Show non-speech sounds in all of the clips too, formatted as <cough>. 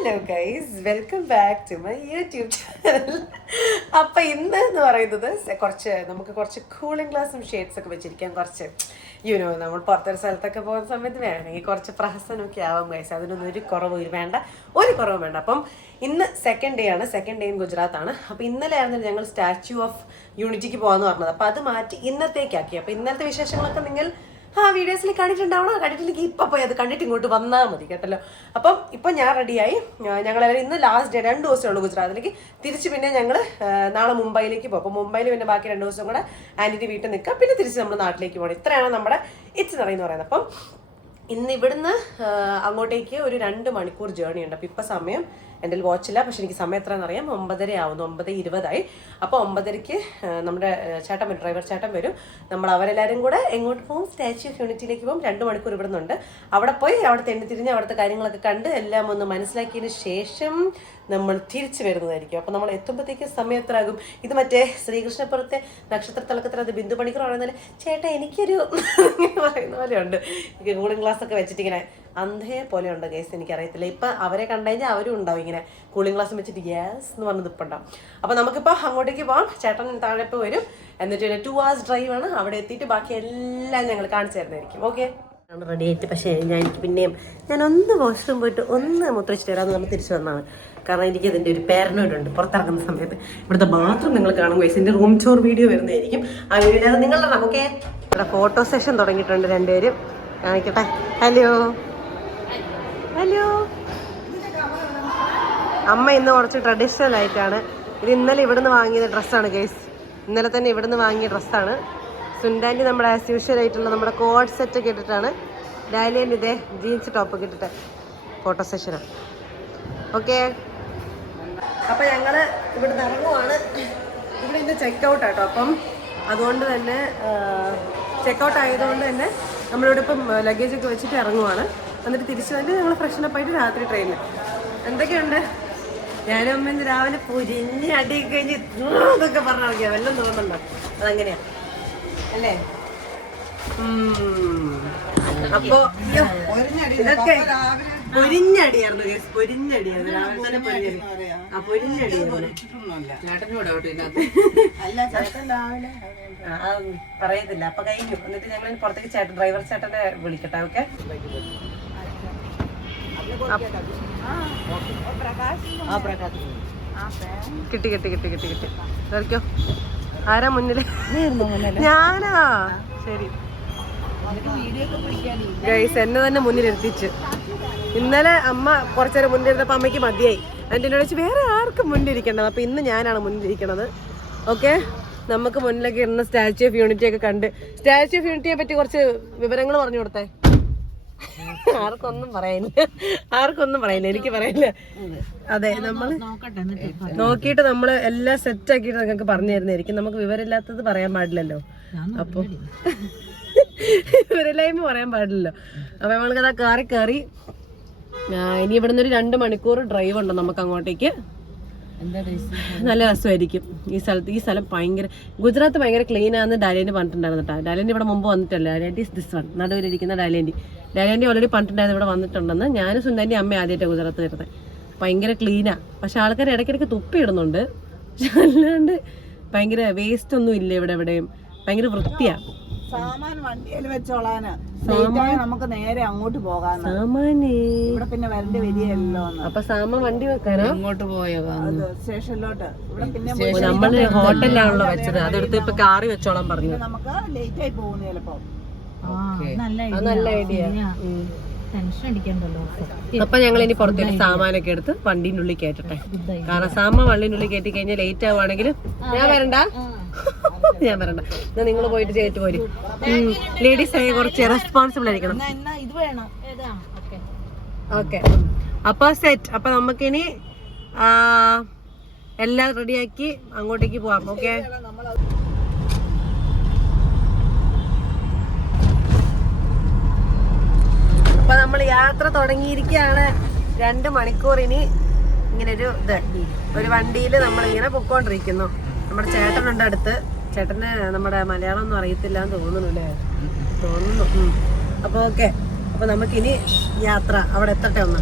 Hello guys welcome back to my YouTube channel അപ്പം ഇന്ന് എന്ന് പറയുന്നത് കുറച്ച് നമുക്ക് കുറച്ച് കൂളിംഗ് ഗ്ലാസും ഷെയ്ഡ്സ് ഒക്കെ വെച്ചിരിക്കാം. കുറച്ച് യുനോ നമ്മൾ പുറത്തൊരു സ്ഥലത്തൊക്കെ പോകുന്ന സമയത്ത് വേണമെങ്കിൽ കുറച്ച് പ്രഹസനമൊക്കെ ആവാം ഗൈസ് അതിനൊന്നും ഒരു കുറവ് വേണ്ട. ഒരു കുറവ് വേണ്ട. അപ്പം ഇന്ന് സെക്കൻഡ് ഡേ ആണ്. സെക്കൻഡ് ഡേ ഇൻ ഗുജറാത്താണ് അപ്പം ഇന്നലെ ആയിരുന്നു ഞങ്ങൾ സ്റ്റാച്യു ഓഫ് യൂണിറ്റിക്ക് പോകാമെന്ന് പറഞ്ഞത്. അപ്പം അത് മാറ്റി ഇന്നത്തേക്കാക്കി. അപ്പം ഇന്നലത്തെ വിശേഷങ്ങളൊക്കെ നിങ്ങൾ ആ വീഡിയോസിൽ കണ്ടിട്ടുണ്ടാവണം? കണ്ടിട്ടില്ലെങ്കിൽ ഇപ്പൊ പോയി അത് കണ്ടിട്ട് ഇങ്ങോട്ട് വന്നാൽ മതി കേട്ടല്ലോ. അപ്പം ഇപ്പം ഞാൻ റെഡിയായി. ഞങ്ങൾ ഇന്ന് ലാസ്റ്റ് ഡേ രണ്ട് ദിവസമേ ഉള്ളൂ ഗുജറാത്തിലേക്ക്. തിരിച്ച് പിന്നെ ഞങ്ങൾ നാളെ മുംബൈയിലേക്ക് പോകും. അപ്പോൾ മുംബൈയിൽ പിന്നെ ബാക്കി രണ്ട് ദിവസം കൂടെ ആന്റിന്റെ വീട്ടിൽ നിൽക്കാം. പിന്നെ തിരിച്ച് നമ്മുടെ നാട്ടിലേക്ക് പോകണം. ഇത്രയാണ് നമ്മുടെ ഇറ്റ്സ് എന്ന് പറയുന്നത്. അപ്പം ഇന്ന് ഇവിടുന്ന് അങ്ങോട്ടേക്ക് ഒരു രണ്ട് മണിക്കൂർ ജേർണി ഉണ്ട്. അപ്പോൾ ഇപ്പം സമയം എന്റെ വാച്ചില്ല പക്ഷെ എനിക്ക് സമയം എത്രയാണെന്ന് അറിയാം. ഒമ്പതര ആവുന്നു. ഒമ്പത് ഇരുപതായി. അപ്പോൾ ഒമ്പതരയ്ക്ക് നമ്മുടെ ചേട്ടൻ വരും. ഡ്രൈവർ ചേട്ടൻ വരും. നമ്മൾ അവരെല്ലാവരും കൂടെ എങ്ങോട്ട് പോകും? സ്റ്റാച്യു ഓഫ് യൂണിറ്റിയിലേക്ക് പോകും. രണ്ട് മണിക്കൂർ ഇവിടുന്നുണ്ട്. അവിടെ പോയി അവിടെ തെണ്ണിത്തിരിഞ്ഞ് തിരിഞ്ഞ് അവിടുത്തെ കാര്യങ്ങളൊക്കെ കണ്ട് എല്ലാം ഒന്ന് മനസ്സിലാക്കിയതിന് ശേഷം നമ്മൾ തിരിച്ചു വരുന്നതായിരിക്കും. അപ്പോൾ നമ്മൾ എത്തുമ്പോഴത്തേക്ക് സമയം എത്രയാകും? ഇത് മറ്റേ ശ്രീകൃഷ്ണപുരത്തെ നക്ഷത്ര തലക്കത്ര അത് ബിന്ദു പണിക്കർ പറയുന്നത് ചേട്ടാ എനിക്കൊരു പറയുന്ന പോലെയുണ്ട്. കൂളിംഗ് ഗ്ലാസ് ഒക്കെ വെച്ചിട്ട് ഇങ്ങനെ അന്ധയെ പോലെ ഉണ്ട് ഗൈസ് എനിക്കറിയത്തില്ല. ഇപ്പം അവരെ കണ്ടു കഴിഞ്ഞാൽ അവരും ഉണ്ടാവും ഇങ്ങനെ കൂളിംഗ് ഗ്ലാസ് വെച്ചിട്ട് ഗ്യാസ് എന്ന് പറഞ്ഞത് ഇപ്പം ഉണ്ടാവും. അപ്പോൾ നമുക്കിപ്പോൾ അങ്ങോട്ടേക്ക് പോകാം ചേട്ടൻ താഴെ ഇപ്പോൾ വരും. എന്നിട്ട് ടു ഡ്രൈവ് ആണ്. അവിടെ എത്തിയിട്ട് ബാക്കി എല്ലാം ഞങ്ങൾ കാണിച്ചു തരുന്നതായിരിക്കും. ഓക്കെ റെഡി ആയിട്ട്. പക്ഷേ ഞാൻ എനിക്ക് പിന്നെയും ഞാൻ ഒന്ന് വാഷ്റൂം പോയിട്ട് ഒന്ന് മുത്രച്ചിട്ട് വരാമെന്ന് നമ്മൾ തിരിച്ചു വന്നതാണ്. കാരണം എനിക്ക് ഇതിന്റെ ഒരു പാരനോയിഡ് പുറത്തിറങ്ങുന്ന സമയത്ത്. ഇവിടുത്തെ ബാത്റൂം നിങ്ങൾ കാണും വയസ്സ് എന്റെ റൂം ടൂർ വീഡിയോ വരുന്നതായിരിക്കും. ആ വീഡിയോ നിങ്ങളുടെ നമുക്ക് ഇവിടെ ഫോട്ടോ സെഷൻ തുടങ്ങിയിട്ടുണ്ട് രണ്ടുപേരും. കാണിക്കട്ടെ. ഹലോ ഹലോ അമ്മ ഇന്ന് കുറച്ച് ട്രഡീഷണൽ ആയിട്ടാണ്. ഇത് ഇന്നലെ ഇവിടുന്ന് വാങ്ങിയ ഡ്രസ്സാണ് ഗേസ് ഇന്നലെ തന്നെ ഇവിടുന്ന് വാങ്ങിയ ഡ്രസ്സാണ് സുൻഡാന്റി നമ്മുടെ ആസ് യൂഷ്വൽ ആയിട്ടുള്ള നമ്മുടെ കോഡ് സെറ്റ് ഒക്കെ ഇട്ടിട്ടാണ് ഡാലിയന്റെ ഇതേ ജീൻസ് ടോപ്പ് ഒക്കെ ഇട്ടിട്ട് ഫോട്ടോ സെഷനാണ് ഓക്കെ അപ്പം ഞങ്ങൾ ഇവിടെ ഇറങ്ങുവാണ്. ഇവിടെ ഇന്ന് ചെക്ക് ഔട്ട് ആട്ടോ. അപ്പം അതുകൊണ്ട് തന്നെ ചെക്ക് ഔട്ട് ആയതുകൊണ്ട് തന്നെ നമ്മളിവിടെ ഇപ്പം ലഗേജ് ഒക്കെ വെച്ചിട്ട് ഇറങ്ങുവാണ്. എന്നിട്ട് തിരിച്ചു വന്നിട്ട് ഞങ്ങൾ ഫ്രഷനപ്പ് ആയിട്ട് രാത്രി ട്രെയിനിൽ എന്തൊക്കെയുണ്ട്? ഞാനും അമ്മ ഇന്ന് രാവിലെ പൊരിഞ്ഞ് അടി കഴിഞ്ഞ് ഇതൊക്കെ പറഞ്ഞിറങ്ങിയ വല്ലതും തോന്നുന്നുണ്ടോ അതങ്ങനെയാ. അല്ലേ. അപ്പോ ഇതൊക്കെ പൊരിഞ്ഞടിയായിരുന്നു കേസ് പൊരിഞ്ഞടിയായിരുന്നു. രാവിലെ തന്നെ പൊരിഞ്ഞടി. ആ പൊരിഞ്ഞടിയായിരുന്നു. പറയത്തില്ല. അപ്പൊ കഴിഞ്ഞു. എന്നിട്ട് ഞങ്ങൾ പുറത്തേക്ക് ചേട്ടൻ ഡ്രൈവർ ചേട്ടനെ വിളിക്കട്ടെ ഓക്കെ കിട്ടി കിട്ടി കിട്ടി കിട്ടി കിട്ടി. ഇറക്കോ ആരാ മുന്നിൽ? ഞാനാ? ശരി. ഗൈസ് എന്നെ തന്നെ മുന്നിലെത്തിച്ച് ഇന്നലെ അമ്മ കുറച്ചേരം മുന്നിലിരുന്നപ്പോ അമ്മയ്ക്ക് മതിയായി. എന്നോട് ചോദിച്ചു വേറെ ആർക്കും മുന്നിലിരിക്കേണ്ടത് അപ്പൊ ഇന്ന് ഞാനാണ് മുന്നിലിരിക്കണത്. ഓക്കെ നമുക്ക് മുന്നിലൊക്കെ ഇരുന്ന സ്റ്റാച്യു ഓഫ് യൂണിറ്റി ഒക്കെ കണ്ട്. സ്റ്റാച്യു ഓഫ് യൂണിറ്റിയെ പറ്റി കുറച്ച് വിവരങ്ങൾ പറഞ്ഞു കൊടുത്തേ. ആർക്കൊന്നും പറയാനില്ല ആർക്കൊന്നും പറയാനില്ല എനിക്ക് പറയാനില്ല അതെ നമ്മൾ നോക്കിയിട്ട് നമ്മൾ എല്ലാം സെറ്റ് ആക്കിയിട്ട് നിങ്ങൾക്ക് പറഞ്ഞു തരുന്നതായിരിക്കും നമുക്ക് വിവരമില്ലാത്തത് പറയാൻ പാടില്ലല്ലോ. അപ്പൊ വിവരമില്ലായ്മ പറയാൻ പാടില്ലല്ലോ. അപ്പൊ നമ്മൾക്ക് അതാ കാറി കയറി ഇനി ഇവിടുന്ന് ഒരു രണ്ട് മണിക്കൂർ ഡ്രൈവ് ഉണ്ട് നമുക്ക് അങ്ങോട്ടേക്ക്. നല്ല രസമായിരിക്കും. ഈ സ്ഥലത്ത് ഈ സ്ഥലം ഭയങ്കര ഗുജറാത്ത് ഭയങ്കര ക്ലീൻ ആണെന്ന് ഡാലേന്റെ പറഞ്ഞിട്ടുണ്ടായിരുന്നു കേട്ടോ. ഡാലേന്റെ ഇവിടെ മുമ്പ് വന്നിട്ടല്ല. ഡാലേന്റെ ഇസ് ദിസ് വൺ നടുവിലിരിക്കുന്ന ഡാലേന്റെ ഡാലേന്റെ ഓൾറെഡി പറഞ്ഞിട്ടുണ്ടായിരുന്നു ഇവിടെ വന്നിട്ടുണ്ടെന്ന്. ഞാനും സുന്ദരന്റെ അമ്മ ആദ്യമായിട്ട് ഗുജറാത്ത് വരുന്നത് ഭയങ്കര ക്ലീനാണ് പക്ഷെ ആൾക്കാർ ഇടയ്ക്കിടയ്ക്ക് തുപ്പിയിടുന്നുണ്ട് പക്ഷെ <laughs> അല്ലാണ്ട് ഭയങ്കര വേസ്റ്റ് ഒന്നും ഇല്ല ഇവിടെ എവിടെയും. ഭയങ്കര വൃത്തിയാ. സാമാൻ വണ്ടിയിൽ വെച്ചോളാന്. നമുക്ക് നേരെ അങ്ങോട്ട് പോകാന്ന്. സാമാനേ ഇവിടെ പിന്നെ വരേണ്ട വരികയല്ലോ എന്ന്. അപ്പൊ സാമാൻ വണ്ടി വെക്കാനോ? അങ്ങോട്ട് പോയോ സ്റ്റേഷനിലോട്ട്. ഇവിടെ പിന്നെ നമ്മൾ ഹോട്ടലിലാണല്ലോ വെച്ചത്. അതെടുത്ത് ഇപ്പൊ കാറി വെച്ചോളാൻ പറഞ്ഞു. നമുക്ക് ലേറ്റ് ആയി പോകുന്നു ചിലപ്പോ. അത് നല്ല ഐഡിയ ടെൻഷൻ അടിക്കണ്ടല്ലോ. അപ്പൊ ഞങ്ങൾ ഇനി പുറത്തേക്ക് സാമാനൊക്കെ എടുത്ത് വണ്ടീന്റെ ഉള്ളിൽ കയറ്റട്ടെ. കാരണം സാമാൻ വണ്ടീന്റെ ഉള്ളിൽ കയറ്റി കഴിഞ്ഞാൽ ലേറ്റ് ആവുകയാണെങ്കിൽ ഞാൻ വരണ്ട. ഞാൻ പറയണ്ട. എന്നാ നിങ്ങൾ പോയിട്ട് ചെയ്തിട്ട് പോരും. ലേഡീസ് ആയി കുറച്ച് റെസ്പോൺസിബിൾ ആയിരിക്കണം. ഓക്കെ. അപ്പൊ സെറ്റ് അപ്പൊ നമുക്കിനി എല്ലാം റെഡിയാക്കി അങ്ങോട്ടേക്ക് പോവാം. ഓക്കെ? അപ്പൊ നമ്മൾ യാത്ര തുടങ്ങിയിരിക്കുകയാണ് രണ്ട് മണിക്കൂർ ഇനി ഇങ്ങനെ ഒരു ഇത്. ഒരു വണ്ടിയിൽ നമ്മളിങ്ങനെ പൊക്കോണ്ടിരിക്കുന്നു. നമ്മുടെ ചേട്ടനുണ്ട് അടുത്ത്. ചേട്ടന് നമ്മുടെ മലയാളം ഒന്നും അറിയത്തില്ല എന്ന് തോന്നുന്നു അല്ലേ? തോന്നുന്നു. അപ്പോൾ അപ്പൊ ഓക്കെ അപ്പൊ നമുക്കിനി യാത്ര. അവിടെ എത്തട്ടെ ഒന്ന്?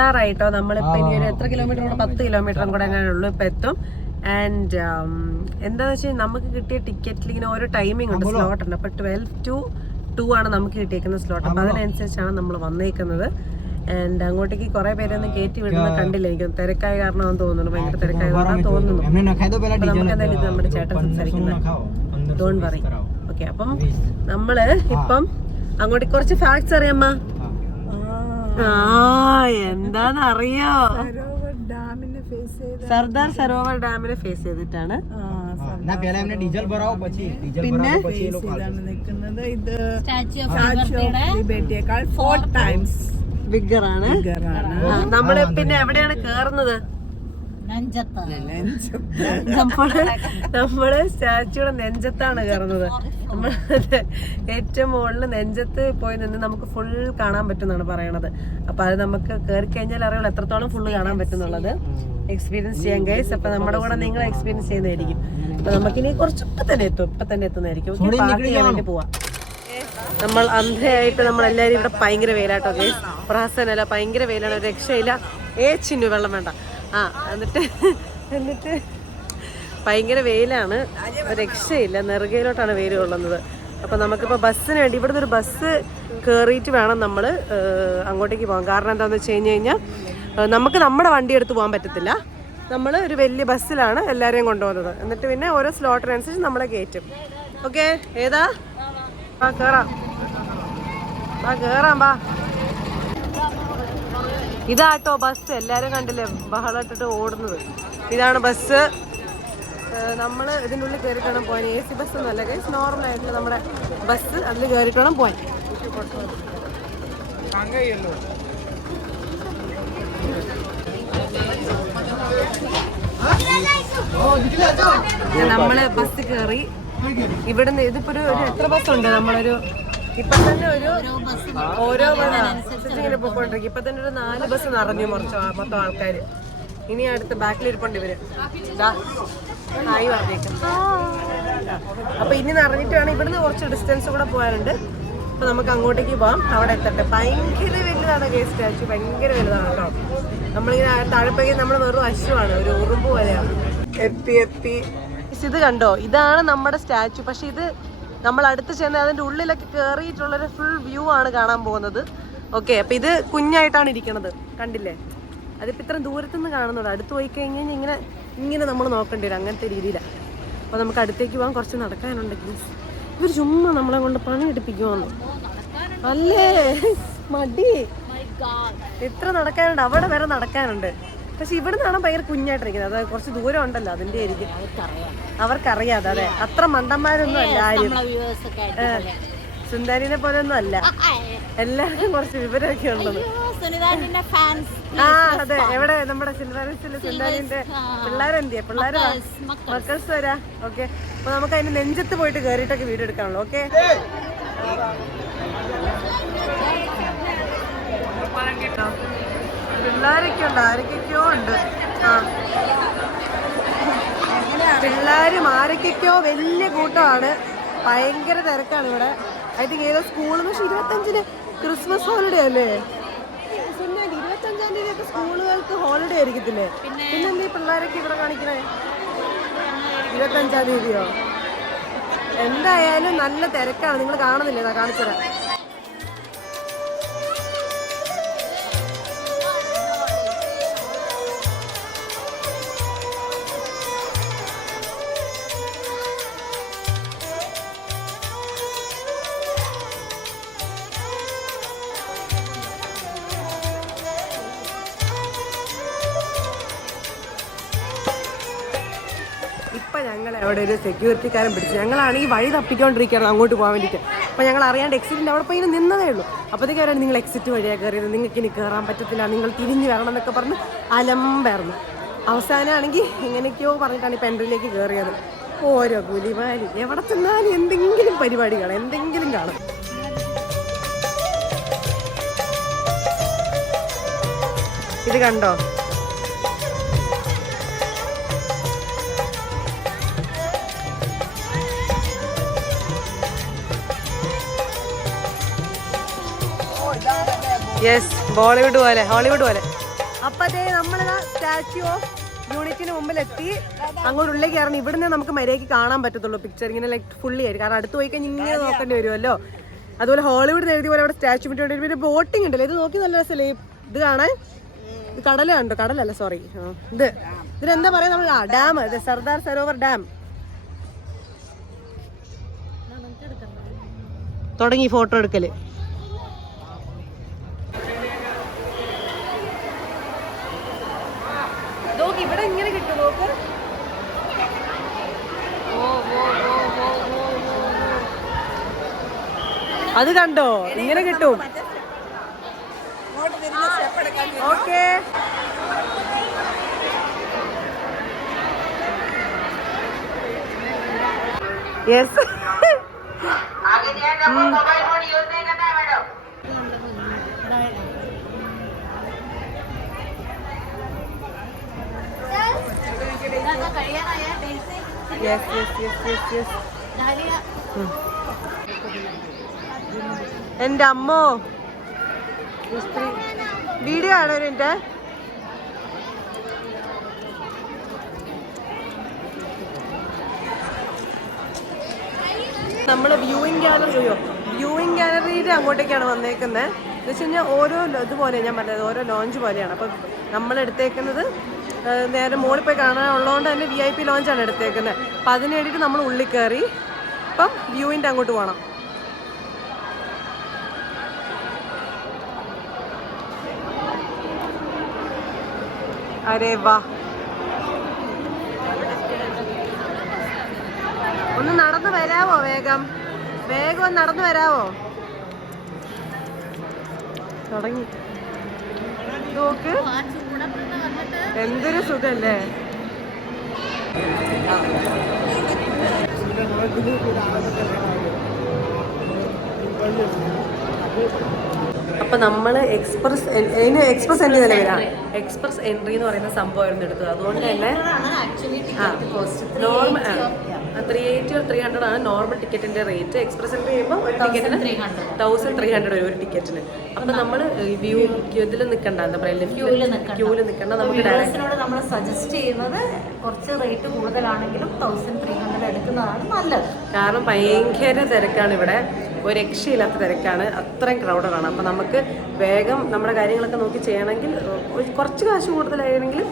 എത്താറായിട്ടോ? നമ്മളിപ്പോ ഇനി ഒരു എത്ര കിലോമീറ്റർ കൂടെ? പത്ത് കിലോമീറ്ററും കൂടെ ഉള്ളു ഇപ്പൊ എത്തും. ആൻഡ് എന്താന്ന് വെച്ചാൽ നമുക്ക് കിട്ടിയ ടിക്കറ്റിൽ ഇങ്ങനെ ഓരോ ടൈമിംഗ് ഉണ്ട്. സ്ലോട്ട് ഉണ്ട്. അപ്പൊ ട്വൽവ് ടു ടു ആണ് നമുക്ക് കിട്ടിയേക്കുന്ന സ്ലോട്ട് അപ്പൊ അതിനനുസരിച്ചാണ് നമ്മൾ വന്നേക്കുന്നത്. ആൻഡ് അങ്ങോട്ടേക്ക് കുറെ പേരൊന്നും കയറ്റി വിടുന്നത് കണ്ടില്ല? എനിക്ക് തിരക്കായ കാരണമാണ് തോന്നുന്നു. ഭയങ്കര തിരക്കായ കാരണം തോന്നുന്നു. നമുക്ക് എന്തായാലും നമ്മുടെ ചേട്ടൻ സംസാരിക്കുന്നത് ഡോൺ വറി ഓക്കെ അപ്പം നമ്മൾ ഇപ്പം അങ്ങോട്ട് കുറച്ച് ഫാക്ട്സ് അറിയാമ്മ എന്താന്നറിയോ? സർദാർ സരോവർ ഡാമിനെ ഫേസ് ചെയ്തിട്ടാണ്. ഡീസൽ પછી ഡീസൽ പിന്നെ നിൽക്കുന്നത്. ഇത് ആണ് നമ്മൾ പിന്നെ എവിടെയാണ് കേറുന്നത്? നമ്മൾ നമ്മൾ സ്റ്റാച്യൂടെ നെഞ്ചത്താണ് കയറുന്നത് നമ്മൾ <laughs> ഏറ്റവും മുകളിൽ നെഞ്ചത്ത് പോയി നിന്ന് നമുക്ക് ഫുൾ കാണാൻ പറ്റുന്നാണ് പറയണത്. അപ്പൊ അത് നമുക്ക് കയറി കഴിഞ്ഞാൽ അറിയുള്ളൂ എത്രത്തോളം ഫുള്ള് കാണാൻ പറ്റുന്നുള്ളത്. എക്സ്പീരിയൻസ് ചെയ്യാൻ ഗൈസ് അപ്പൊ നമ്മുടെ കൂടെ നിങ്ങൾ എക്സ്പീരിയൻസ് ചെയ്യുന്നതായിരിക്കും. അപ്പൊ നമുക്കിനി കുറച്ച് ഇപ്പൊ തന്നെ എത്തും. ഇപ്പൊ തന്നെ എത്തുന്നതായിരിക്കും. Okay, പാർക്ക് ചെയ്യാൻ വേണ്ടി പോവാം. നമ്മൾ അന്ധയായിട്ട് നമ്മൾ എല്ലാവരും ഇവിടെ ഭയങ്കര വെയിലാട്ടോ ഗൈസ് പ്രഹസനല്ല ഭയങ്കര വെയിലാണ്. രക്ഷയില്ല. ഏ ചിന്നു വെള്ളം വേണ്ട. ആ എന്നിട്ട് എന്നിട്ട് ഭയങ്കര വെയിലാണ്. രക്ഷയില്ല. നെറുകയിലോട്ടാണ് വെയിൽ കൊള്ളുന്നത്. അപ്പോൾ നമുക്കിപ്പോൾ ബസ്സിന് വേണ്ടി ഇവിടുന്ന് ഒരു ബസ് കയറിയിട്ട് വേണം നമ്മൾ അങ്ങോട്ടേക്ക് പോകാൻ. കാരണം എന്താണെന്ന് വെച്ച് കഴിഞ്ഞ് കഴിഞ്ഞാൽ നമുക്ക് നമ്മുടെ വണ്ടി എടുത്ത് പോകാൻ പറ്റത്തില്ല. നമ്മൾ ഒരു വലിയ ബസ്സിലാണ് എല്ലാവരെയും കൊണ്ടുപോകുന്നത്. എന്നിട്ട് പിന്നെ ഓരോ സ്ലോട്ടിനനുസരിച്ച് നമ്മളെ കയറ്റും. ഓക്കെ? ഏതാ? ആ കേറാം. ആ കേറാം വാ. ഇതാട്ടോ ബസ്. എല്ലാരും കണ്ടില്ലേ? ബഹളം ഇട്ടിട്ട് ഓടുന്നത്. ഇതാണ് ബസ്. നമ്മൾ ഇതിനുള്ളിൽ ഉള്ളിൽ വേണം പോകാൻ എ സി ബസ് ഒന്നുമല്ല ഗൈസ് നോർമൽ ആയിട്ട് നമ്മുടെ ബസ് അതിൽ കയറിയിട്ട് വേണം പോകാൻ നമ്മൾ ബസ് കയറി. ഇവിടുന്ന് ഇതിപ്പോ ഒരു എത്ര ബസ് ഉണ്ട്? നമ്മളൊരു ഇപ്പൊ തന്നെ ഒരു ഓരോ ഇങ്ങനെ പോയിക്കൊണ്ടിരിക്കും. ഇപ്പൊ തന്നെ ഒരു നാല് ബസ് നിറഞ്ഞു മൊത്തം ആൾക്കാര്. ഇനി അടുത്ത ബാക്കിൽ ഇരിപ്പുണ്ട് ഇവർ. ഹായ് പറഞ്ഞേക്കാം. അപ്പൊ ഇനി നിറഞ്ഞിട്ട് വേണം ഇവിടുന്ന് കുറച്ച് ഡിസ്റ്റൻസ് കൂടെ പോകാനുണ്ട്. അപ്പൊ നമുക്ക് അങ്ങോട്ടേക്ക് പോവാം. അവിടെ എത്തട്ടെ. ഭയങ്കര വലുതാണ് കേസ് സ്റ്റാച്ചു ഭയങ്കര വലുതാണ് കേട്ടോ. നമ്മളിങ്ങനെ താഴെപ്പോയി നമ്മൾ വെറും അശുവാണ്. ഒരു ഉറുമ്പ് പോലെയാണ്. എത്തി എത്തി ഇത് കണ്ടോ? ഇതാണ് നമ്മുടെ സ്റ്റാച്ചു പക്ഷെ ഇത് നമ്മൾ അടുത്ത് ചെന്ന് അതിന്റെ ഉള്ളിലൊക്കെ കയറിയിട്ടുള്ളൊരു ഫുൾ വ്യൂ ആണ് കാണാൻ പോകുന്നത്. ഓക്കെ അപ്പൊ ഇത് കുഞ്ഞായിട്ടാണ് ഇരിക്കുന്നത് കണ്ടില്ലേ? അതിപ്പോ ഇത്ര ദൂരത്തുനിന്ന് കാണുന്നത് അടുത്ത് പോയി കഴിഞ്ഞാൽ ഇങ്ങനെ ഇങ്ങനെ നമ്മൾ നോക്കേണ്ടി വരും. അങ്ങനത്തെ രീതിയിലാണ് അപ്പോൾ നമുക്ക് അടുത്തേക്ക് പോകാൻ കുറച്ച് നടക്കാനുണ്ടെങ്കിൽ പ്ലീസ് ഇവർ ചുമ്മാ നമ്മളെ കൊണ്ട് പണി എടുപ്പിക്കുമെന്ന് അല്ലേ? മടി. എത്ര നടക്കാനുണ്ട്? അവിടെ വരെ നടക്കാനുണ്ട്. പക്ഷെ ഇവിടെ നിന്നാണ് ഭയങ്കര കുഞ്ഞായിട്ടിരിക്കുന്നത്? അത് കുറച്ച് ദൂരം ഉണ്ടല്ലോ അതിന്റെ ആയിരിക്കും അവർക്കറിയാതെ അതെ. അത്ര മണ്ടന്മാരൊന്നും അല്ല ആരും. സുന്ദരിനെ പോലെ ഒന്നും അല്ല എല്ലാവരും കുറച്ച് വിവരമൊക്കെ ഉള്ളത്. ആ അതെ. എവിടെ? നമ്മുടെ സിൽവറിസിൽ സുന്ദരിന്റെ പിള്ളേരെന്തിയാ? പിള്ളേര്. മക്കൾസ് വരാ. ഓക്കെ. അപ്പൊ നമുക്ക് അതിന്റെ നെഞ്ചത്ത് പോയിട്ട് കയറിയിട്ടൊക്കെ വീഡിയോ എടുക്കാനുള്ളൂ. ഓക്കെ? പിള്ളേരൊക്കെ ഉണ്ട് ഉണ്ട്. ആ. പിള്ളേരും ആരൊക്കെയൊക്കെയോ വലിയ കൂട്ടമാണ്. ഭയങ്കര തിരക്കാണ് ഇവിടെ. ഐ തിങ്ക് ഏതോ സ്കൂളിൽ പക്ഷെ ഇരുപത്തഞ്ചിന് ക്രിസ്മസ് ഹോളിഡേ അല്ലേ? പിന്നെ ഇരുപത്തഞ്ചാം തീയതി ഒക്കെ സ്കൂളുകൾക്ക് ഹോളിഡേ ആയിരിക്കത്തില്ലേ? പിന്നെന്താ ഈ പിള്ളേരൊക്കെ ഇവിടെ കാണിക്കണേ? ഇരുപത്തഞ്ചാം തീയതിയോ? എന്തായാലും നല്ല തിരക്കാണ്. നിങ്ങൾ കാണുന്നില്ലേ? ഞാൻ അവിടെ ഒരു സെക്യൂരിറ്റിക്കാരൻ പിടിച്ചു ഞങ്ങളാണെങ്കിൽ വഴി തപ്പിക്കൊണ്ടിരിക്കുകയാണ് അങ്ങോട്ട് പോകാൻ വേണ്ടിയിട്ട്. അപ്പോൾ ഞങ്ങൾ അറിയാണ്ട് എക്സിറ്റിന്റെ അവിടെ പോയി നിന്നതേ ഉള്ളൂ. അപ്പോഴത്തേക്ക് അവരാണ് നിങ്ങൾ എക്സിറ്റ് വഴിയാണ് കയറിയത്. നിങ്ങൾക്ക് ഇനി കയറാൻ പറ്റത്തില്ല. നിങ്ങൾ തിരിഞ്ഞ് വരണം എന്നൊക്കെ പറഞ്ഞ് അലമ്പായിരുന്നു അവസാനമാണെങ്കിൽ എങ്ങനെയൊക്കെയോ പറഞ്ഞിട്ടാണ് ഇപ്പം എന്റെ കയറിയത്. ഓരോ കുലിമാലി എവിടെ ചെന്നാലും എന്തെങ്കിലും പരിപാടികൾ എന്തെങ്കിലും കാണും. ഇത് കണ്ടോ? യെസ് ബോളിവുഡ് പോലെ ഹോളിവുഡ് പോലെ. അപ്പതേ നമ്മൾ സ്റ്റാച്യു ഓഫ് യൂണിറ്റിന് മുമ്പിലെത്തി. അങ്ങോട്ട് ഉള്ളിലേക്ക് ഇറങ്ങി ഇവിടുന്ന് നമുക്ക് മര്യാദയ്ക്ക് കാണാൻ പറ്റത്തുള്ളൂ. പിക്ചർ ഇങ്ങനെ ലൈക്ക് ഫുള്ളി ആയിരിക്കും. കാരണം അടുത്ത് പോയി കഴിഞ്ഞാൽ ഇങ്ങനെ നോക്കേണ്ടി വരുമല്ലോ. അതുപോലെ ഹോളിവുഡ് എഴുതിയ പോലെ അവിടെ സ്റ്റാച്യു പിന്നെ ബോട്ടിംഗ് ഉണ്ടല്ലോ. ഇത് നോക്കി നല്ല രസമല്ലേ? ഇത് കാണാൻ? ഇത് കടല കണ്ടോ കടലല്ല സോറി ഇത്. ഇതിനെന്താ പറയാ നമ്മൾ dam dam Sardar Sarovar dam തുടങ്ങി ഫോട്ടോ എടുക്കൽ. നോക്ക് ഇവിടെ ഇങ്ങനെ കിട്ടും നോക്ക്. അത് കണ്ടോ? ഇങ്ങനെ കിട്ടും. Okay. Yes yes yes yes yes yes എന്റെ അമ്മോ. വീഡിയോ ആണോ മിനിറ്റ് നമ്മൾ വ്യൂയിങ് ഗാലറി വ്യൂയിങ് ഗാലറിയുടെ അങ്ങോട്ടേക്കാണ് വന്നേക്കുന്നത് എന്ന് വെച്ച് കഴിഞ്ഞാൽ ഓരോ ഇതുപോലെ ഞാൻ പറഞ്ഞത് ഓരോ ലോഞ്ച് പോലെയാണ്. അപ്പം നമ്മൾ എടുത്തേക്കുന്നത് നേരെ മുകളിൽ പോയി കാണാനുള്ളതുകൊണ്ട് തന്നെ വി ഐ പി ലോഞ്ചാണ് എടുത്തേക്കുന്നത്. അപ്പം അതിന് വേണ്ടിയിട്ട് നമ്മൾ ഉള്ളിൽ കയറി ഇപ്പം വ്യൂവിന്റെ അങ്ങോട്ട് പോകണം. അരേ വാ. ഒന്ന് നടന്നു വരാവോ വേഗം? വേഗം ഒന്ന് നടന്നു വരാവോ? തുടങ്ങി. നോക്ക് എന്തൊരു സുഖല്ലേ? അപ്പൊ നമ്മൾ എക്സ്പ്രസ് എക്സ്പ്രസ് എൻട്രി നിലവിലാണ് എക്സ്പ്രസ് എൻട്രി എന്ന് പറയുന്ന സംഭവമായിരുന്നു എടുത്തത്. അതുകൊണ്ട് തന്നെ normal three eighty three hundred ആണ് നോർമൽ ടിക്കറ്റിന്റെ റേറ്റ് എക്സ്പ്രസ് എൻട്രി ചെയ്യുമ്പോൾ ഒരു ടിക്കറ്റിന് തൗസൻഡ് ത്രീ ഹൺഡ്രഡ് ഒരു ടിക്കറ്റിന് അപ്പൊ നമ്മൾ വ്യൂ ഇതിൽ നിൽക്കണ്ട എന്താ പറയുക ക്യൂവിൽ നിൽക്കണ്ട നമുക്ക് നമ്മൾ സജസ്റ്റ് ചെയ്യുന്നത് കുറച്ച് റേറ്റ് കൂടുതലാണെങ്കിലും തൗസൻഡ് ത്രീ ഹൺഡ്രഡ് എടുക്കുന്നതാണ് നല്ലത്. കാരണം ഭയങ്കര തിരക്കാണ് ഇവിടെ. ഒരു രക്ഷയില്ലാത്ത തിരക്കാണ്. അത്രയും ക്രൗഡഡാണ് അപ്പം നമുക്ക് വേഗം നമ്മുടെ കാര്യങ്ങളൊക്കെ നോക്കി ചെയ്യണമെങ്കിൽ കുറച്ച് കാശ് കൂടുതലായിരുന്നെങ്കിൽ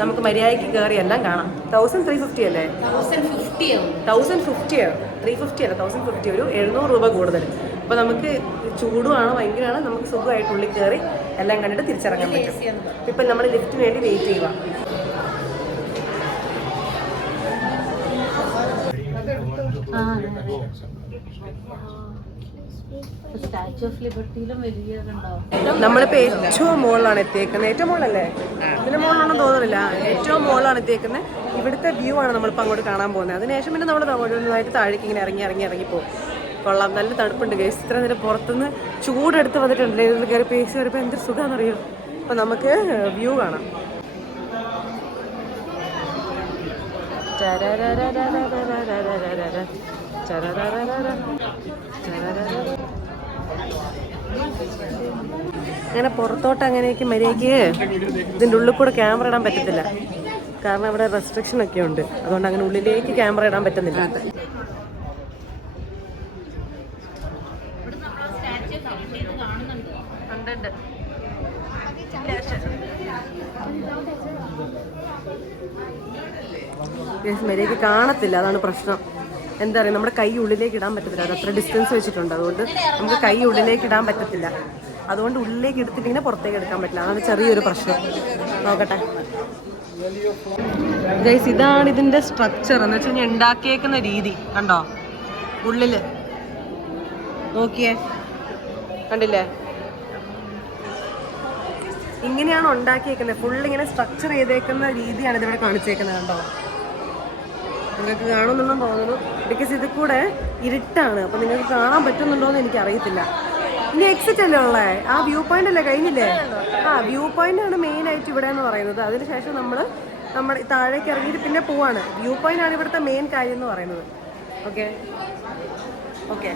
നമുക്ക് മര്യാദയ്ക്ക് കയറി എല്ലാം കാണാം. തൗസൻഡ് ത്രീ ഫിഫ്റ്റി അല്ലേ? തൗസൻഡ് ഫിഫ്റ്റി ആവും തൗസൻഡ് ഫിഫ്റ്റി ത്രീ ഫിഫ്റ്റി അല്ല തൗസൻഡ് ഫിഫ്റ്റി ഒരു എഴുന്നൂറ് രൂപ കൂടുതൽ. അപ്പോൾ നമുക്ക് ചൂടുമാണ് ഭയങ്കരമാണ് നമുക്ക് സുഖമായിട്ട് ഉള്ളിൽ കയറി എല്ലാം കണ്ടിട്ട് തിരിച്ചിറങ്ങാൻ പറ്റും. ഇപ്പം നമ്മൾ ലിഫ്റ്റിന് വേണ്ടി വെയിറ്റ് ചെയ്യുക സ്റ്റാച്യു ഓഫ് ലിബർട്ടിയിലും വലിയ നമ്മളിപ്പോ ഏറ്റവും മുകളിലാണ് എത്തിയേക്കുന്നത്. ഏറ്റവും മുകളിലല്ലേ ഇതിന് മുകളിലാണെന്ന് തോന്നുന്നില്ല. ഏറ്റവും മുകളിലാണ് എത്തിയേക്കുന്നത്. ഇവിടുത്തെ വ്യൂ ആണ് നമ്മളിപ്പോൾ അങ്ങോട്ട് കാണാൻ പോകുന്നത്. അതിനുശേഷം പിന്നെ നമ്മൾ ഓരോന്നായിട്ട് താഴേക്ക് ഇങ്ങനെ ഇറങ്ങി ഇറങ്ങി ഇറങ്ങി പോകും. കൊള്ളാം. നല്ല തണുപ്പുണ്ട് കേസ് ഇത്ര നേരം പുറത്തുനിന്ന് ചൂടെടുത്ത് വന്നിട്ടുണ്ട്. ഇതിൽ കയറി പേസ് കയറിയപ്പോൾ എന്തൊരു സുഖമാണെന്നറിയോ അപ്പോൾ നമുക്ക് വ്യൂ കാണാം. അങ്ങനെ പുറത്തോട്ട് അങ്ങനെയൊക്കെ മര്യാദയ്ക്ക് ഇതിന്റെ ഉള്ളിൽ കൂടെ ക്യാമറ ഇടാൻ പറ്റത്തില്ല കാരണം അവിടെ റെസ്ട്രിക്ഷൻ ഒക്കെ ഉണ്ട് അതുകൊണ്ട് അങ്ങനെ ഉള്ളിലേക്ക് ക്യാമറ ഇടാൻ പറ്റുന്നില്ല മര്യാദയ്ക്ക് കാണത്തില്ല അതാണ് പ്രശ്നം എന്താ പറയുക നമ്മുടെ കൈ ഉള്ളിലേക്ക് ഇടാൻ പറ്റത്തില്ല. അത് അത്ര ഡിസ്റ്റൻസ് വെച്ചിട്ടുണ്ട്. അതുകൊണ്ട് നമുക്ക് കൈ ഉള്ളിലേക്ക് ഇടാൻ പറ്റത്തില്ല. അതുകൊണ്ട് ഉള്ളിലേക്ക് എടുത്തിട്ട് ഇങ്ങനെ പുറത്തേക്ക് എടുക്കാൻ പറ്റില്ല. അതാണ് ചെറിയൊരു പ്രശ്നം. നോക്കട്ടെ. ഗൈസ് ഇതാണ് ഇതിന്റെ സ്ട്രക്ചർ എന്ന് വെച്ച് കഴിഞ്ഞാൽ ഉണ്ടാക്കിയേക്കുന്ന രീതി. കണ്ടോ? ഉള്ളിൽ. നോക്കിയേ. കണ്ടില്ലേ? ഇങ്ങനെയാണ് ഉണ്ടാക്കിയേക്കുന്നത്. ഫുൾ ഇങ്ങനെ സ്ട്രക്ചർ ചെയ്തേക്കുന്ന രീതിയാണ് ഇതിവിടെ കാണിച്ചേക്കുന്നത് കണ്ടോ? നിങ്ങൾക്ക് കാണുന്നുണ്ടെന്ന് തോന്നുന്നു. ബിക്കോസ് ഇത് കൂടെ ഇരുട്ടാണ്. അപ്പൊ നിങ്ങൾക്ക് കാണാൻ പറ്റുന്നുണ്ടോ എന്ന് എനിക്ക് അറിയത്തില്ല ഇനി എക്സിറ്റ് അല്ലേ ഉള്ളേ? ആ വ്യൂ പോയിന്റ് അല്ലേ കഴിഞ്ഞില്ലേ? ആ വ്യൂ പോയിന്റ് ആണ് മെയിൻ ആയിട്ട് ഇവിടെ എന്ന് പറയുന്നത്. അതിനുശേഷം നമ്മൾ നമ്മൾ താഴേക്ക് ഇറങ്ങിയിട്ട് പിന്നെ പോവാണ്. വ്യൂ പോയിന്റ് ആണ് ഇവിടുത്തെ മെയിൻ കാര്യം എന്ന് പറയുന്നത്. ഓക്കെ ഓക്കെ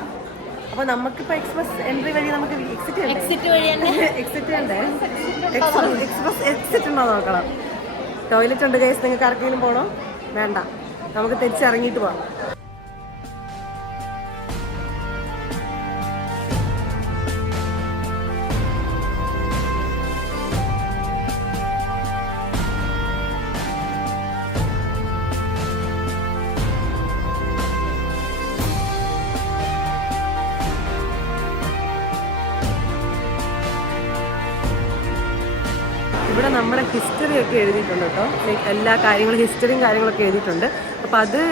അപ്പൊ നമുക്കിപ്പോ എക്സ്പ്രസ് എൻട്രി വഴി നമുക്ക് എക്സിറ്റ് എക്സിറ്റ് വഴി <laughs> എക്സിറ്റ് ഉണ്ട് എക്സ്പ്രസ് എക്സിറ്റ് ഉണ്ടോ നോക്കണം. ടോയ്ലറ്റ് ഉണ്ട് കേസ് നിങ്ങൾക്ക് ആർക്കെങ്കിലും പോകണോ വേണ്ട. നമുക്ക് തിരിച്ചിറങ്ങിയിട്ട് പോവാം. ഇവിടെ നമ്മുടെ ഹിസ്റ്ററി ഒക്കെ എഴുതിയിട്ടുണ്ട് കേട്ടോ. എല്ലാ കാര്യങ്ങളും ഹിസ്റ്ററിയും കാര്യങ്ങളൊക്കെ എഴുതിയിട്ടുണ്ട്. അപ്പോൾ അത്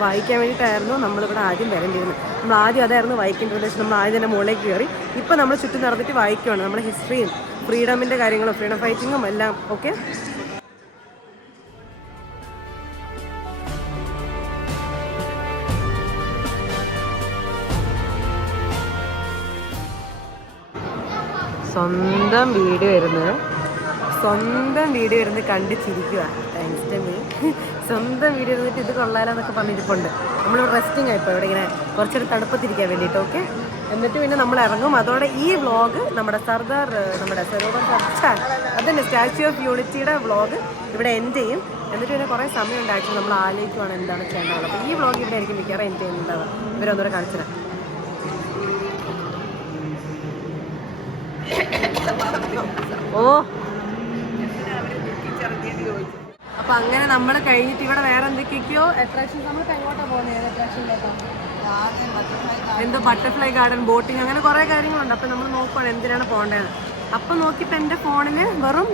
വായിക്കാൻ വേണ്ടിയിട്ടായിരുന്നു നമ്മളിവിടെ ആദ്യം വരേണ്ടിയിരുന്നത്. നമ്മൾ ആദ്യം അതായിരുന്നു വായിക്കേണ്ടത്. പക്ഷേ നമ്മൾ ആദ്യം തന്നെ മുകളിലേക്ക് കയറി. ഇപ്പോൾ നമ്മൾ ചുറ്റും നടന്നിട്ട് വായിക്കുകയാണ് നമ്മുടെ ഹിസ്റ്ററിയും ഫ്രീഡമിന്റെ കാര്യങ്ങളും ഫ്രീഡം ഫൈറ്റിങ്ങും എല്ലാം ഓക്കെ? സ്വന്തം വീഡിയോ വരുന്നത് സ്വന്തം വീഡിയോ ഇരുന്ന് കണ്ട് ചിരിക്കുക മീ സ്വന്തം വീഡിയോ എന്നിട്ട് ഇത് കൊള്ളാലെന്നൊക്കെ പറഞ്ഞിരിപ്പുണ്ട്. നമ്മൾ റെസ്റ്റിംഗ് ആയിപ്പോൾ ഇവിടെ ഇങ്ങനെ കുറച്ചൊരു തണുപ്പത്തിരിക്കാൻ വേണ്ടിയിട്ട് ഓക്കെ എന്നിട്ട് പിന്നെ നമ്മൾ ഇറങ്ങും. അതോടെ ഈ വ്ളോഗ് നമ്മുടെ സർദാർ നമ്മുടെ സരോവർ ചർച്ച അതന്നെ സ്റ്റാച്യു ഓഫ് യൂണിറ്റിയുടെ വ്ളോഗ് ഇവിടെ എൻഡ് ചെയ്യും. എന്നിട്ട് പിന്നെ കുറേ സമയം ഉണ്ടാക്കി നമ്മൾ ആലോചിക്കുവാണ് എന്താണ് ചെയ്യേണ്ടത്. അപ്പോൾ ഈ വ്ളോഗ് ഇവിടെ എനിക്ക് മിക്കവാറും എൻഡ് ചെയ്യുന്നുണ്ടാവുക ഇവരൊന്നുകൂടെ കാണിച്ചു ഓ. അപ്പൊ അങ്ങനെ നമ്മൾ കഴിഞ്ഞിട്ട് ഇവിടെ വേറെ എന്തൊക്കെയൊക്കെയോ അട്രാക്ഷൻസ് നമ്മൾ എങ്ങോട്ടാ പോകുന്നത് ഏത് അട്രാക്ഷനിലോട്ടാ എന്തോ ബട്ടർഫ്ലൈ ഗാർഡൻ ബോട്ടിങ് അങ്ങനെ കുറെ കാര്യങ്ങളുണ്ട്. അപ്പൊ നമ്മൾ നോക്കുവാണ് എന്തിനാണ് പോകേണ്ടത് അപ്പൊ നോക്കിയപ്പോ എന്റെ ഫോണിന് വെറും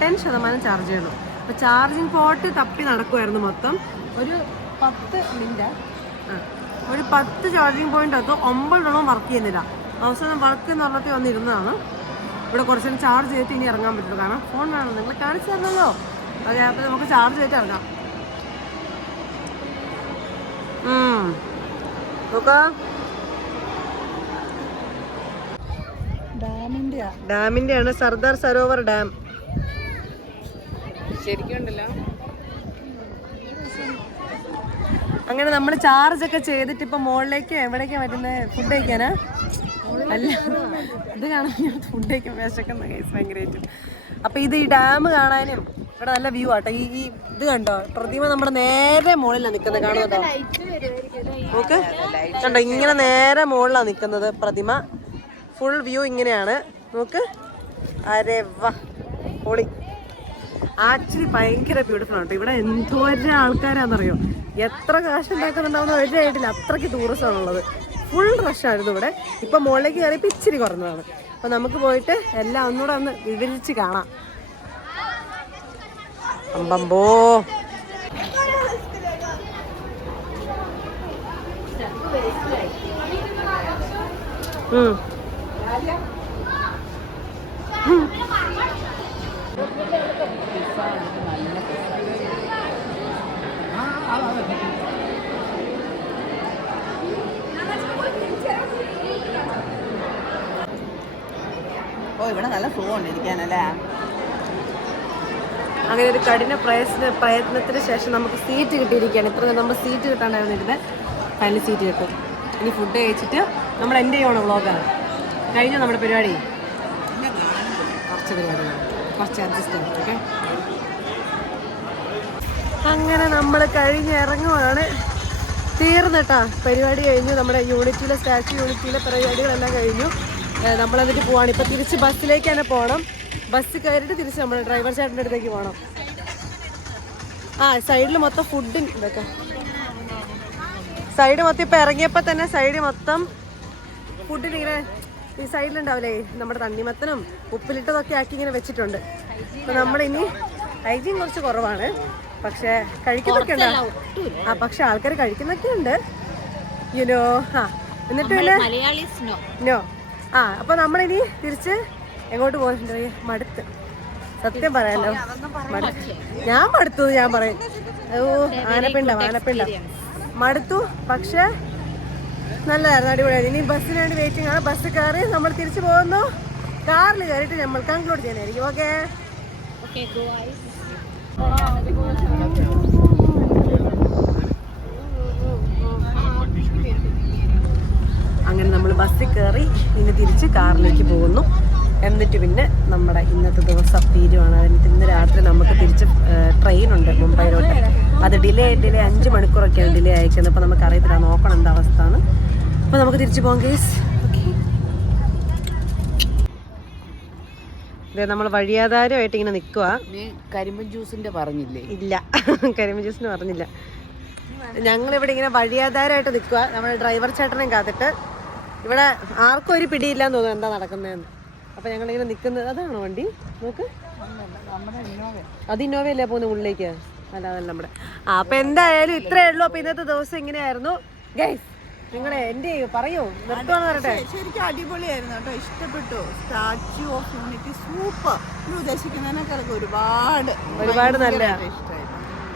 ടെൻ ശതമാനം ചാർജ് ചെയ്യണം അപ്പൊ ചാർജിങ് പോട്ട് തപ്പി നടക്കുമായിരുന്നു മൊത്തം. ഒരു പത്ത് മിനിറ്റ് ഒരു പത്ത് ചാർജിങ് പോയിന്റ് അത് ഒമ്പതെണ്ണം വർക്ക് ചെയ്യുന്നില്ല. അവസാനം വർക്ക് എന്ന് പറഞ്ഞിട്ട് വന്നിരുന്നതാണ്. ഇവിടെ കുറച്ചു ചാർജ് ചെയ്തിട്ട് ഇനി ഇറങ്ങാൻ പറ്റുള്ളൂ കാരണം ഫോൺ വേണം. നിങ്ങൾ കാണിച്ചു തരണല്ലോ. അതെ അപ്പോൾ നമുക്ക് ചാർജ് ചെയ്തിട്ട് ഇറങ്ങാം. ഡാമിന്റെ ആണ് സർദാർ സരോവർ ഡാം. ശരിക്കും ഉണ്ടല്ലോ അങ്ങനെ നമ്മൾ ചാർജ് ഒക്കെ ചെയ്തിട്ട് ഇപ്പൊ മുകളിലേക്ക് എവിടേക്കാ വരുന്നത് ഫുഡ് കഴിക്കാനാ? അല്ല ഇത് കാണാൻ ഫുഡ് കഴിക്കാൻ വിശക്കുന്ന കേസ് ഭയങ്കരമായിട്ടും അപ്പൊ ഇത് ഈ ഡാം കാണാനും ഇവിടെ നല്ല വ്യൂ ആട്ടോ. ഈ ഈ ഇത് കണ്ടോ? പ്രതിമ നമ്മുടെ നേരെ മുകളിലാണ് നിൽക്കുന്നത് കാണുന്നുണ്ടോ? നോക്ക്. കണ്ടോ ഇങ്ങനെ നേരെ മുകളിലാണ് നിൽക്കുന്നത് പ്രതിമ. ഫുൾ വ്യൂ ഇങ്ങനെയാണ്. നോക്ക്. അരെ വാ. പൊളി. ആക്ച്വലി ഭയങ്കര ബ്യൂട്ടിഫുൾ ആണ്. ഇവിടെ എന്തോരം ആൾക്കാരാണെന്നറിയോ എത്ര കാശ് ഉണ്ടാക്കുന്നുണ്ടാവുന്ന ഒരു ആയിട്ടില്ല അത്രയ്ക്ക് ടൂറിസമാണുള്ളത് ഫുൾ റഷ് ആയിരുന്നു ഇവിടെ. ഇപ്പം മുകളിലേക്ക് കയറിയപ്പോൾ ഇച്ചിരി കുറഞ്ഞതാണ്. അപ്പോൾ നമുക്ക് പോയിട്ട് എല്ലാം ഒന്നുകൂടെ ഒന്ന് വിവരിച്ച് കാണാം. അമ്പമ്പോ. ഓ ഇവിടെ നല്ല സുഖമുണ്ട് ഇരിക്കാനല്ലേ അങ്ങനെ ഒരു കഠിന പ്രയത്ന പ്രയത്നത്തിന് ശേഷം നമുക്ക് സീറ്റ് കിട്ടിയിരിക്കുകയാണ്. ഇത്ര നമ്മൾ സീറ്റ് കിട്ടാണ്ടായിരുന്നു ഇരുന്നത്. ഫൈനൽ സീറ്റ് കിട്ടും. ഇനി ഫുഡ് കഴിച്ചിട്ട് നമ്മൾ എന്റെ ചെയ്യണം വ്ളോഗാണ് കഴിഞ്ഞ നമ്മുടെ പരിപാടി? കുറച്ച് പരിപാടി കുറച്ച് അഡ്ജസ്റ്റ് ചെയ്യും ഓക്കെ അങ്ങനെ നമ്മൾ കഴിഞ്ഞ് ഇറങ്ങുവാണ്. തീർന്നിട്ടാ. പരിപാടി കഴിഞ്ഞു. നമ്മുടെ യൂണിറ്റിയിലെ സ്റ്റാച്യു യൂണിറ്റിയിലെ പരിപാടികളെല്ലാം കഴിഞ്ഞു. നമ്മളതിട്ട് പോവാണ്. ഇപ്പം തിരിച്ച് ബസ്സിലേക്ക് തന്നെ പോകണം ബസ് കയറിയിട്ട് തിരിച്ച് നമ്മൾ ഡ്രൈവർ ചേട്ടന്റെ അടുത്തേക്ക് പോകണം ആ സൈഡിൽ മൊത്തം ഫുഡും ഇതൊക്കെ. സൈഡ് മൊത്തം ഇപ്പം ഇറങ്ങിയപ്പോൾ തന്നെ സൈഡ് മൊത്തം ഫുഡിന് ഇങ്ങനെ ഈ സൈഡിലുണ്ടാവില്ലേ നമ്മുടെ തണ്ണിമത്തനും ഉപ്പിലിട്ടതൊക്കെ ആക്കി ഇങ്ങനെ വെച്ചിട്ടുണ്ട്. അപ്പം നമ്മളിനി ഹൈജീൻ കുറച്ച് കുറവാണ്. പക്ഷേ കഴിക്കുന്നൊക്കെ ഉണ്ട്. ആ പക്ഷെ ആൾക്കാർ കഴിക്കുന്നൊക്കെ ഉണ്ട്. യുനോ ആ എന്നിട്ട് പിന്നെ നോ ആ അപ്പം നമ്മളിനി തിരിച്ച് എങ്ങോട്ട് പോകുന്നുണ്ട് മടുത്ത്. സത്യം പറയാലോ. മടുത്ത് ഞാൻ മടുത്തു ഞാൻ പറയും. ഓ ആനപ്പിണ്ട ആനപ്പിണ്ട. മടുത്തു പക്ഷെ നല്ലതായിരുന്നു അടിപൊളിയായിരുന്നു. ഇനി ബസ്സിന് വേണ്ടി വെയിറ്റിംഗ് ആണ്. ബസ് കയറി നമ്മൾ തിരിച്ചു പോകുന്നു. കാറിൽ കയറിയിട്ട് നമ്മൾ കൺക്ലൂഡ് ചെയ്യാനായിരിക്കും ഓക്കെ അങ്ങനെ നമ്മൾ ബസ്സിൽ കയറി ഇനി തിരിച്ച് കാറിലേക്ക് പോകുന്നു. എന്നിട്ട് പിന്നെ നമ്മുടെ ഇന്നത്തെ ദിവസം തീരുവാണ്. ഇന്ന് രാത്രി നമുക്ക് തിരിച്ച് ട്രെയിൻ ഉണ്ട് മുംബൈയിലോട്ട്. അത് ഡിലേ ഡിലേ അഞ്ച് മണിക്കൂറൊക്കെയാണ് ഡിലേ അയക്കുന്നത് അപ്പോൾ നമുക്ക് അറിയത്തില്ല നോക്കണം എന്താ അവസ്ഥ ആണ് അപ്പോൾ നമുക്ക് തിരിച്ച് പോകാം കേസ് ഇതേ നമ്മൾ വഴിയാധാരമായിട്ട് ഇങ്ങനെ നിൽക്കുക നീ കരിമ്പൻ ജ്യൂസിന്റെ പറഞ്ഞില്ലേ? ഇല്ല. <laughs> കരിമ്പൻ ജ്യൂസിന് പറഞ്ഞില്ല. ഞങ്ങളിവിടെ ഇങ്ങനെ വഴിയാധാരമായിട്ട് നിൽക്കുക നമ്മുടെ ഡ്രൈവർ ചേട്ടനെ കാത്തിട്ട്. ഇവിടെ ആർക്കും ഒരു പിടിയില്ലാന്ന് തോന്നുന്നു എന്താ നടക്കുന്നതെന്ന്. അപ്പൊ ഞങ്ങളിങ്ങനെ നിൽക്കുന്നത് അതാണോ വണ്ടി? നോക്ക്. അത് ഇന്നോവയല്ലേ പോകുന്ന ഉള്ളിലേക്ക് അല്ല അതല്ല നമ്മുടെ. ആ അപ്പൊ എന്തായാലും ഇത്രേ ഉള്ളൂ. അപ്പൊ ഇന്നത്തെ ദിവസം ഇങ്ങനെയായിരുന്നു. ഗൈസ് നിങ്ങളെ എന്റെ പറയൂ. നിർത്തുവാന്ന് പറയട്ടെ ശരിക്കും അടിപൊളിയായിരുന്നു കേട്ടോ. ഇഷ്ടപ്പെട്ടു. സ്റ്റാച്യു ഓഫ് യൂണിറ്റി സൂപ്പർ ഉദ്ദേശിക്കുന്നതിനൊക്കെ ഒരുപാട്. ഒരുപാട് നല്ല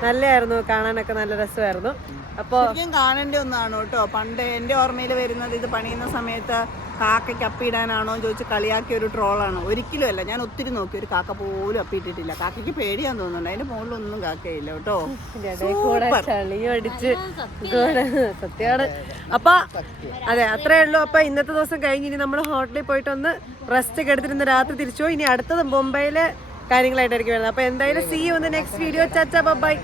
നല്ലായിരുന്നു കാണാനൊക്കെ നല്ല രസമായിരുന്നു. അപ്പൊ ശരിക്കും കാണേണ്ട ഒന്നാണ് കേട്ടോ. പണ്ട് എന്റെ ഓർമ്മയിൽ വരുന്നത് ഇത് പണിയുന്ന സമയത്ത് കാക്കയ്ക്ക് അപ്പിടാനാണോ എന്ന് ചോദിച്ച് കളിയാക്കിയ ഒരു ട്രോളാണ്. ഒരിക്കലും അല്ല. ഞാൻ ഒത്തിരി നോക്കി. ഒരു കാക്ക പോലും അപ്പിട്ടിട്ടില്ല. കാക്കയ്ക്ക് പേടിയാന്ന് തോന്നുന്നുണ്ട്. അതിന്റെ മുകളിലൊന്നും കാക്കയില്ല കേട്ടോ. സത്യമാണ്. അപ്പൊ അതെ അത്രേ ഉള്ളൂ. അപ്പൊ ഇന്നത്തെ ദിവസം കഴിഞ്ഞ് ഇനി നമ്മൾ ഹോട്ടലിൽ പോയിട്ട് ഒന്ന് റെസ്റ്റ് ഒക്കെ എടുത്തിരുന്ന് രാത്രി തിരിച്ചു ഇനി അടുത്തത് മുംബൈയിലെ കാര്യങ്ങളായിട്ടായിരിക്കും വരുന്നത്. അപ്പൊ എന്തായാലും സി യു നെക്സ്റ്റ് വീഡിയോ ചാച്ചാ ബൈ